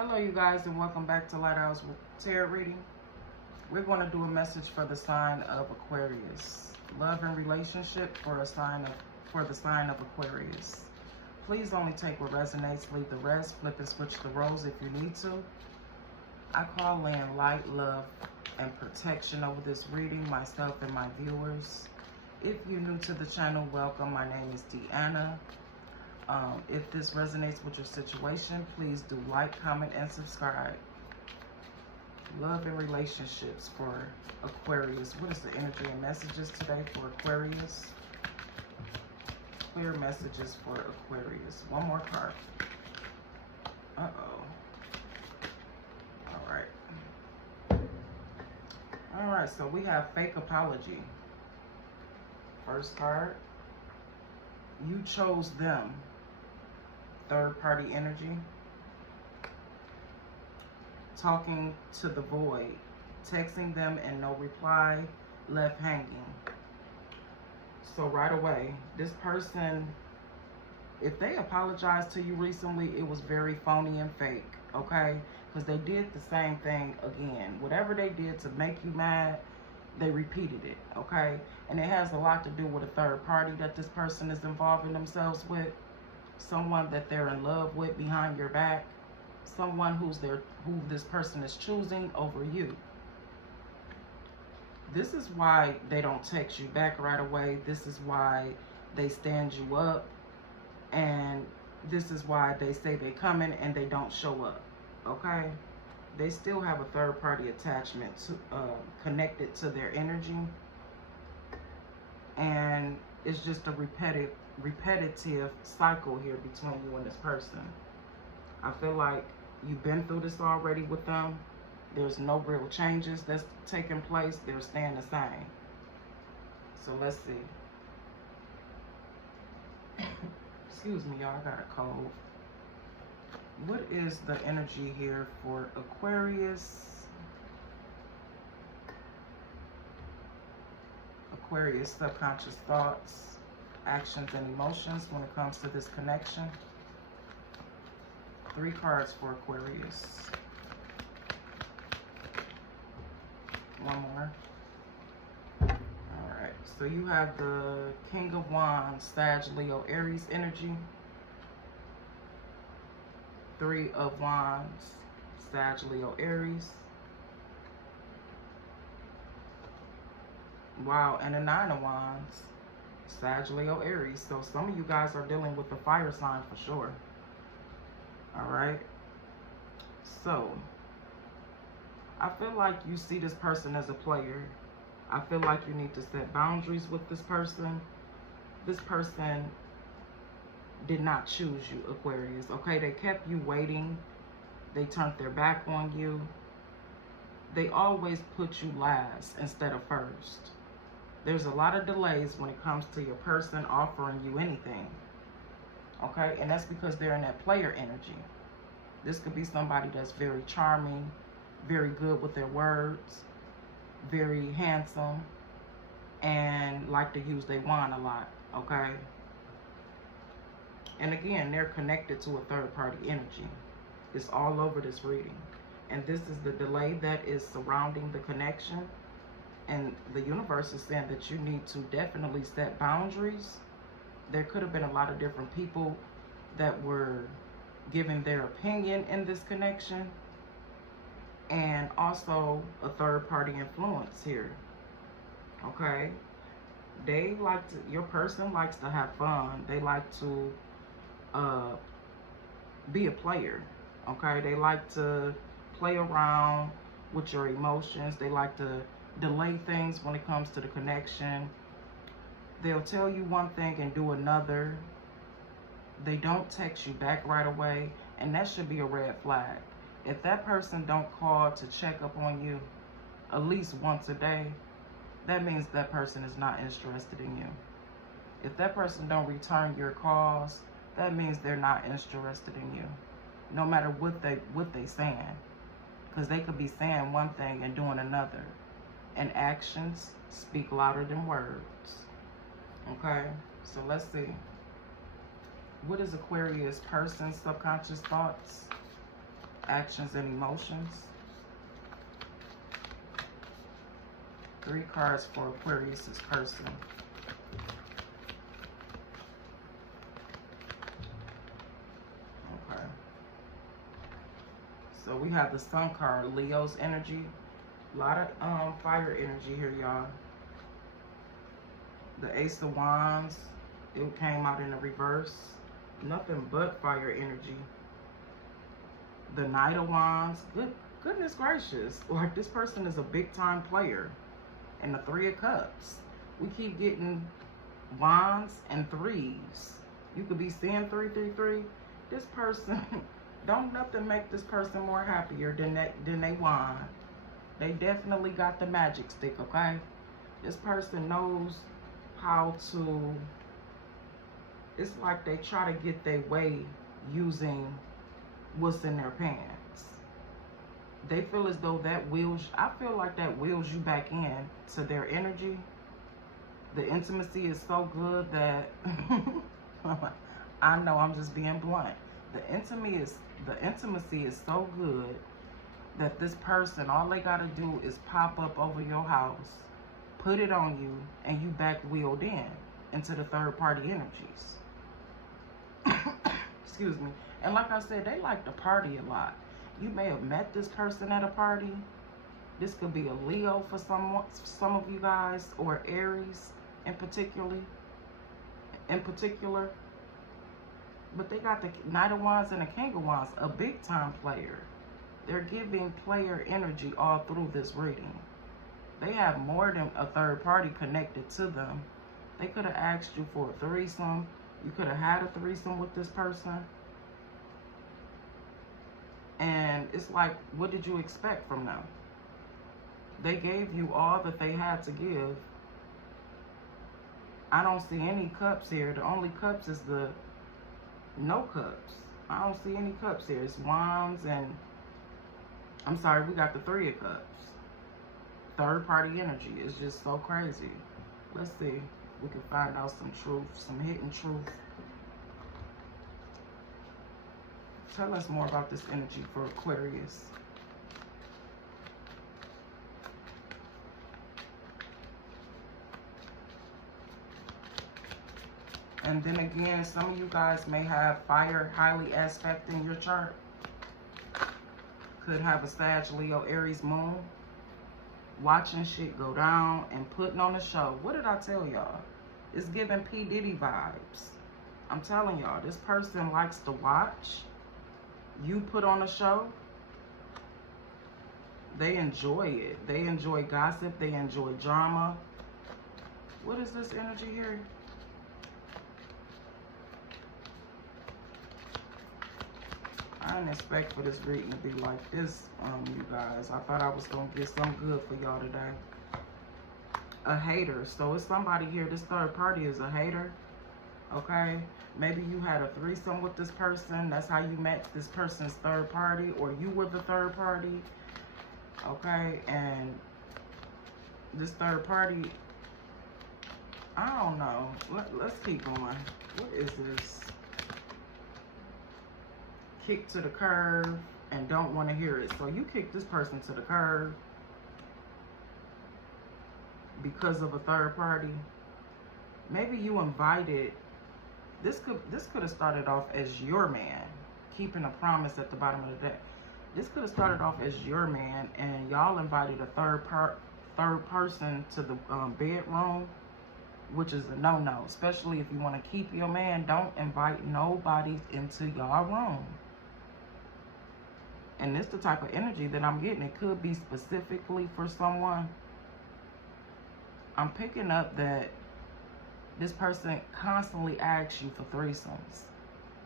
Hello you guys, and welcome back to Lighthouse with Tarot Reading. We're going to do a message for the sign of Aquarius. Love and relationship for the sign of Aquarius. Please only take what resonates, leave the rest, flip and switch the roles if you need to. I call in light, love, and protection over this reading, myself and my viewers. If you're new to the channel, welcome. My name is Deanna. If this resonates with your situation, please do like, comment, and subscribe. Love and relationships for Aquarius. What is the energy and messages today for Aquarius? Clear messages for Aquarius. One more card. Uh-oh. All right, so we have fake apology. First card. You chose them. Third party energy. Talking to the void. Texting them and no reply. Left hanging. So right away, this person, if they apologized to you recently, it was very phony and fake, okay? Because they did the same thing again. Whatever they did to make you mad, they repeated it, okay? And it has a lot to do with a third party that this person is involving themselves with. Someone that they're in love with behind your back. Someone who this person is choosing over you. This is why they don't text you back right away. This is why they stand you up. And this is why they say they're coming and they don't show up, okay? They still have a third party attachment to, connected to their energy. And it's just a repetitive cycle here between you and this person. I feel like you've been through this already with them. There's no real changes that's taking place. They're staying the same. So let's see. Excuse me, y'all, I got a cold. What is the energy here for Aquarius? Aquarius subconscious thoughts, actions, and emotions when it comes to this connection. 3 cards for Aquarius. One more. Alright, so you have the King of Wands, Sag, Leo, Aries energy. 3 of Wands, Sag, Leo, Aries. Wow, and a 9 of Wands, Sag, Leo, Aries. So some of you guys are dealing with the fire sign for sure. Alright. So, I feel like you see this person as a player. I feel like you need to set boundaries with this person. This person did not choose you, Aquarius. Okay, they kept you waiting. They turned their back on you. They always put you last instead of first. There's a lot of delays when it comes to your person offering you anything. Okay, and that's because they're in that player energy. This could be somebody that's very charming, very good with their words, very handsome, and like to use their wand a lot, okay? And again, they're connected to a third party energy. It's all over this reading. And this is the delay that is surrounding the connection. And the universe is saying that you need to definitely set boundaries. There could have been a lot of different people that were giving their opinion in this connection. And also a third party influence here. Okay? They like to, your person likes to have fun. They like to be a player. Okay? They like to play around with your emotions. They like to delay things when it comes to the connection. They'll tell you one thing and do another. They don't text you back right away, and that should be a red flag. If that person don't call to check up on you at least once a day, that means that person is not interested in you. If that person don't return your calls, that means they're not interested in you. No matter what they saying. Because they could be saying one thing and doing another. And actions speak louder than words. Okay, so let's see. What is Aquarius person's subconscious thoughts, actions and emotions. 3 cards for Aquarius's person. Okay. So we have the Sun card, Leo's energy. A lot of fire energy here, y'all. The Ace of Wands, it came out in the reverse. Nothing but fire energy. The Knight of Wands, goodness gracious. Like, this person is a big time player. And the 3 of Cups. We keep getting wands and 3s. You could be seeing 333. This person, don't nothing make this person more happier than they wand. They definitely got the magic stick, okay? This person knows how to, it's like they try to get their way using what's in their pants. They feel as though that wheels, I feel like that wheels you back in to their energy. The intimacy is so good that, I know I'm just being blunt. The intimacy is so good that this person, all they gotta do is pop up over your house, put it on you, and you back wheeled into the third party energies. Excuse me. And like I said, they like to party a lot. You may have met this person at a party. This could be a Leo for some of you guys, or Aries in particular. But they got the Knight of Wands and the King of Wands, a big time player. They're giving player energy all through this reading. They have more than a third party connected to them. They could have asked you for a threesome. You could have had a threesome with this person. And it's like, what did you expect from them? They gave you all that they had to give. I don't see any cups here. The only cups is the no cups. I don't see any cups here. It's wands and, I'm sorry, we got the 3 of cups. Third party energy is just so crazy. Let's see if we can find out some truth, some hidden truth. Tell us more about this energy for Aquarius. And then again, some of you guys may have fire highly aspecting your chart. Could have a Sag, Leo, Aries moon. Watching shit go down and putting on a show. What did I tell y'all? It's giving P. Diddy vibes. I'm telling y'all, this person likes to watch you put on a show. They enjoy it. They enjoy gossip. They enjoy drama. What is this energy here? I didn't expect for this reading to be like this, you guys. I thought I was going to get something good for y'all today. A hater. So it's somebody here. This third party is a hater. Okay? Maybe you had a threesome with this person. That's how you met this person's third party. Or you were the third party. Okay? And this third party, I don't know. Let's keep going. What is this? Kick to the curb and don't want to hear it. So you kick this person to the curb because of a third party. Maybe you invited, this could have started off as your man keeping a promise at the bottom of the deck. This could have started off as your man and y'all invited a third person to the bedroom, which is a no-no. Especially if you want to keep your man, don't invite nobody into your room. And this is the type of energy that I'm getting. It could be specifically for someone. I'm picking up that this person constantly asks you for threesomes.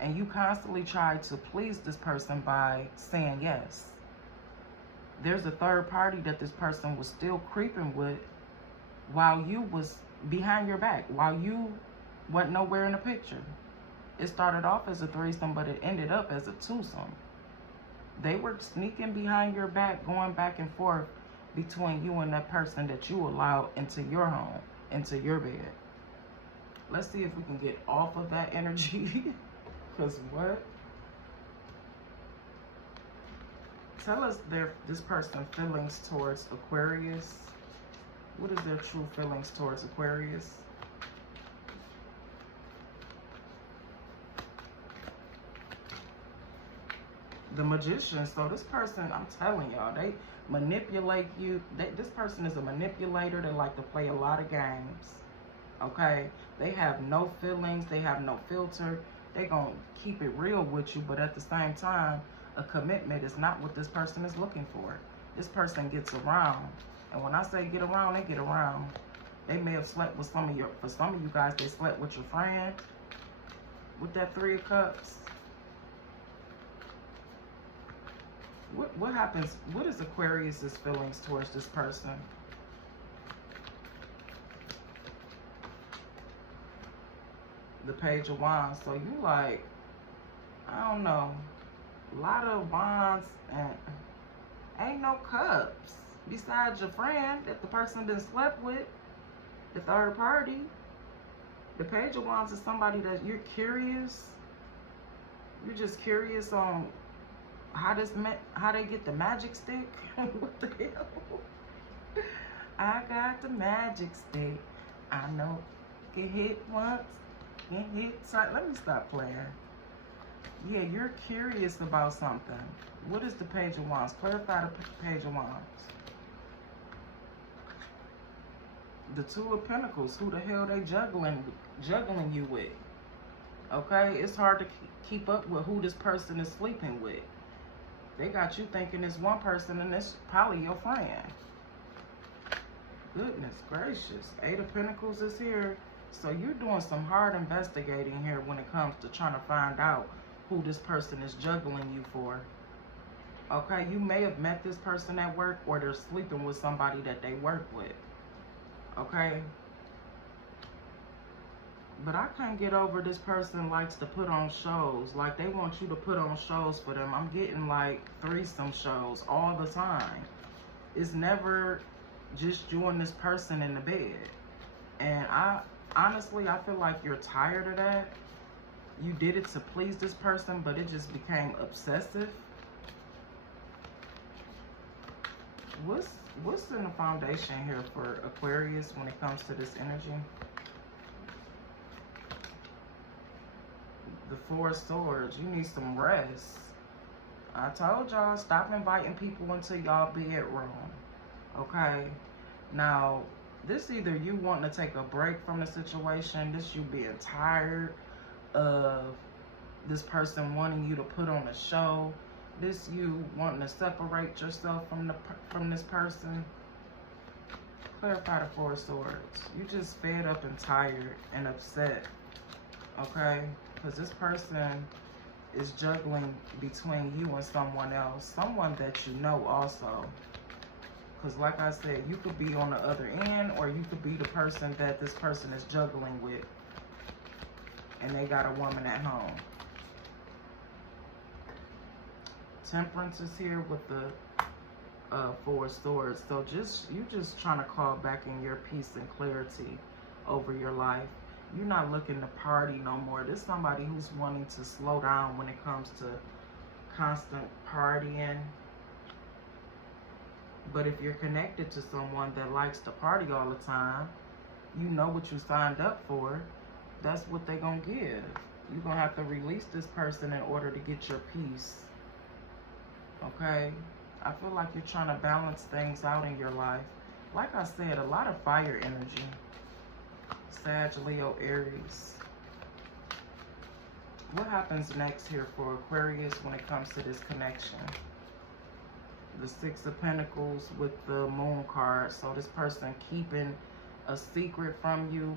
And you constantly try to please this person by saying yes. There's a third party that this person was still creeping with while you was behind your back, while you wasn't nowhere in the picture. It started off as a threesome, but it ended up as a twosome. They were sneaking behind your back, going back and forth between you and that person that you allowed into your home, into your bed. Let's see if we can get off of that energy. Because what? tell us this person's feelings towards Aquarius. What is their true feelings towards Aquarius? The Magician. So this person, I'm telling y'all, they manipulate you. This person is a manipulator. They like to play a lot of games. Okay? They have no feelings. They have no filter. They gonna keep it real with you, but at the same time, a commitment is not what this person is looking for. This person gets around. And when I say get around, they get around. They may have slept with for some of you guys, they slept with your friend with that 3 of Cups. What happens? What is Aquarius's feelings towards this person? The Page of Wands. So you like, I don't know, a lot of wands and ain't no cups besides your friend that the person been slept with, the third party. The Page of Wands is somebody that you're curious. You're just curious on how they get the magic stick. What the hell? I got the magic stick. I know get hit once, get hit twice. Let me stop playing. Yeah, you're curious about something. What is the Page of Wands? Clarify the Page of Wands. The 2 of Pentacles. Who the hell they juggling you with? Okay, it's hard to keep up with who this person is sleeping with. They got you thinking it's one person and it's probably your friend. Goodness gracious. 8 of Pentacles is here. So you're doing some hard investigating here when it comes to trying to find out who this person is juggling you for. Okay, you may have met this person at work, or they're sleeping with somebody that they work with. Okay? But I can't get over this person likes to put on shows. Like, they want you to put on shows for them. I'm getting like threesome shows all the time. It's never just you and this person in the bed. And honestly, I feel like you're tired of that. You did it to please this person, but it just became obsessive. What's in the foundation here for Aquarius when it comes to this energy? The 4 of Swords. You need some rest. I told y'all, stop inviting people into y'all bedroom. Okay? Now, this either you wanting to take a break from the situation, this you being tired of this person wanting you to put on a show, this you wanting to separate yourself from this person. Clarify the 4 of Swords. You just fed up and tired and upset. Okay? Because this person is juggling between you and someone else. Someone that you know also. Because like I said, you could be on the other end, or you could be the person that this person is juggling with. And they got a woman at home. Temperance is here with the 4 of Swords. So you just trying to call back in your peace and clarity over your life. You're not looking to party no more. This is somebody who's wanting to slow down when it comes to constant partying. But if you're connected to someone that likes to party all the time, you know what you signed up for. That's what they're going to give. You're going to have to release this person in order to get your peace. Okay? I feel like you're trying to balance things out in your life. Like I said, a lot of fire energy. Sag, Leo, Aries. What happens next here for Aquarius when it comes to this connection? The 6 of Pentacles with the Moon card. So this person keeping a secret from you.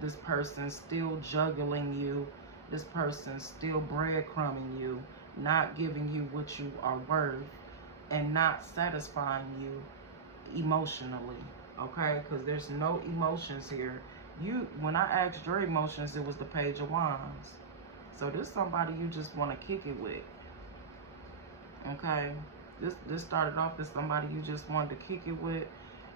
This person still juggling you. This person still breadcrumbing you. Not giving you what you are worth. And not satisfying you emotionally. Okay? Because there's no emotions here. When I asked your emotions, it was the Page of Wands. So this is somebody you just want to kick it with. Okay? This started off as somebody you just wanted to kick it with,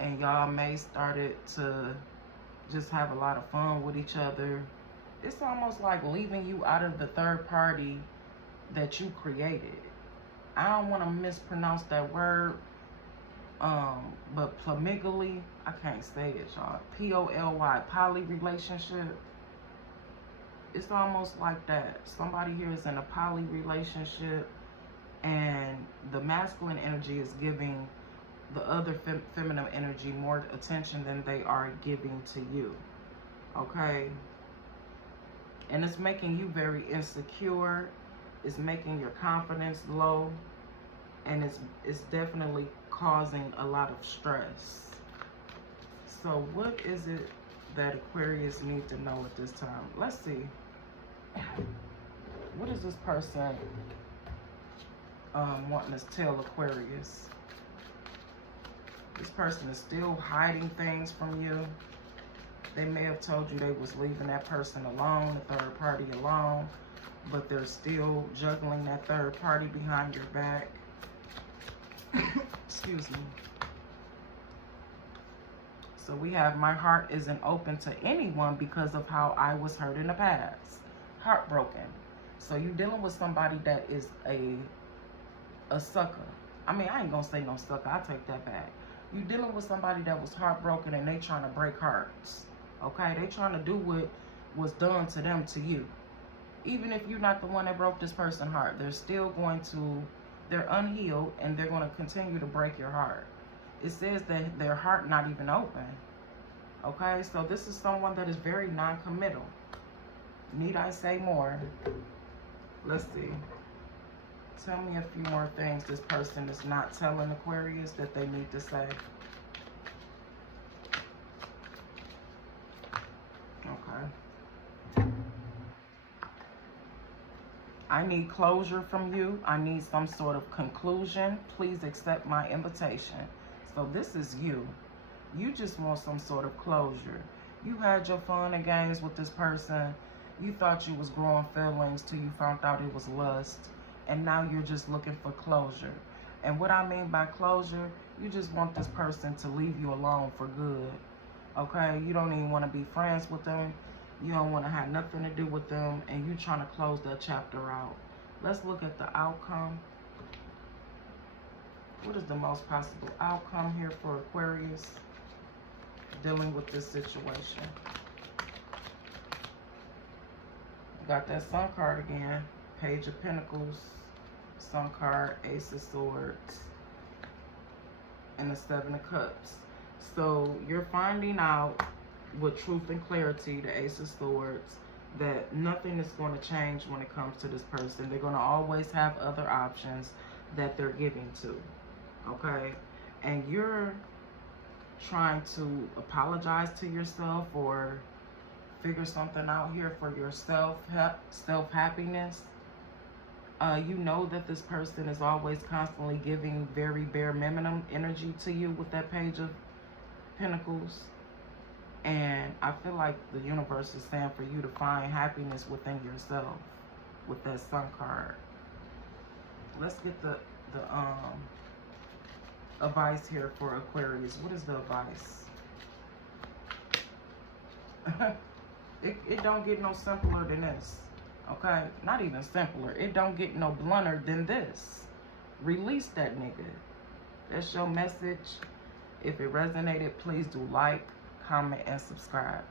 and y'all may started to just have a lot of fun with each other. It's almost like leaving you out of the third party that you created. I don't want to mispronounce that word. But polygamy, I can't say it, y'all. P-O-L-Y, poly relationship. It's almost like that. Somebody here is in a poly relationship, and the masculine energy is giving the other feminine energy more attention than they are giving to you. Okay? And it's making you very insecure. It's making your confidence low. And it's definitely causing a lot of stress. So what is it that Aquarius need to know at this time? Let's see. What is this person wanting to tell Aquarius? This person is still hiding things from you. They may have told you they was leaving that person alone, the third party alone, but they're still juggling that third party behind your back. Excuse me. So we have, my heart isn't open to anyone because of how I was hurt in the past. Heartbroken. So you're dealing with somebody that is a sucker. I mean, I ain't gonna say no sucker. I take that back. You're dealing with somebody that was heartbroken and they trying to break hearts. Okay? They trying to do what was done to them to you. Even if you're not the one that broke this person's heart, they're still going to, they're unhealed and they're going to continue to break your heart. It says that their heart not even open. Okay? So this is someone that is very non-committal. Need I say more? Let's see. Tell me a few more things this person is not telling Aquarius that they need to say. Okay. I need closure from you. I need some sort of conclusion. Please accept my invitation. So this is you. You just want some sort of closure. You had your fun and games with this person. You thought you was growing feelings till you found out it was lust. And now you're just looking for closure. And what I mean by closure, you just want this person to leave you alone for good. Okay? You don't even want to be friends with them. You don't want to have nothing to do with them. And you're trying to close that chapter out. Let's look at the outcome. What is the most possible outcome here for Aquarius dealing with this situation? Got that Sun card again. Page of Pentacles, Sun card, Ace of Swords, and the Seven of Cups. So you're finding out with truth and clarity, the Ace of Swords, that nothing is going to change when it comes to this person. They're going to always have other options that they're giving to. Okay? And you're trying to apologize to yourself or figure something out here for your self-happiness. You know that this person is always constantly giving very bare minimum energy to you with that Page of Pentacles. And I feel like the universe is saying for you to find happiness within yourself with that Sun card. Let's get the advice here for Aquarius. What is the advice? It don't get no simpler than this. Okay? Not even simpler. It don't get no blunter than this. Release that nigga. That's your message. If it resonated, please do like, comment, and subscribe.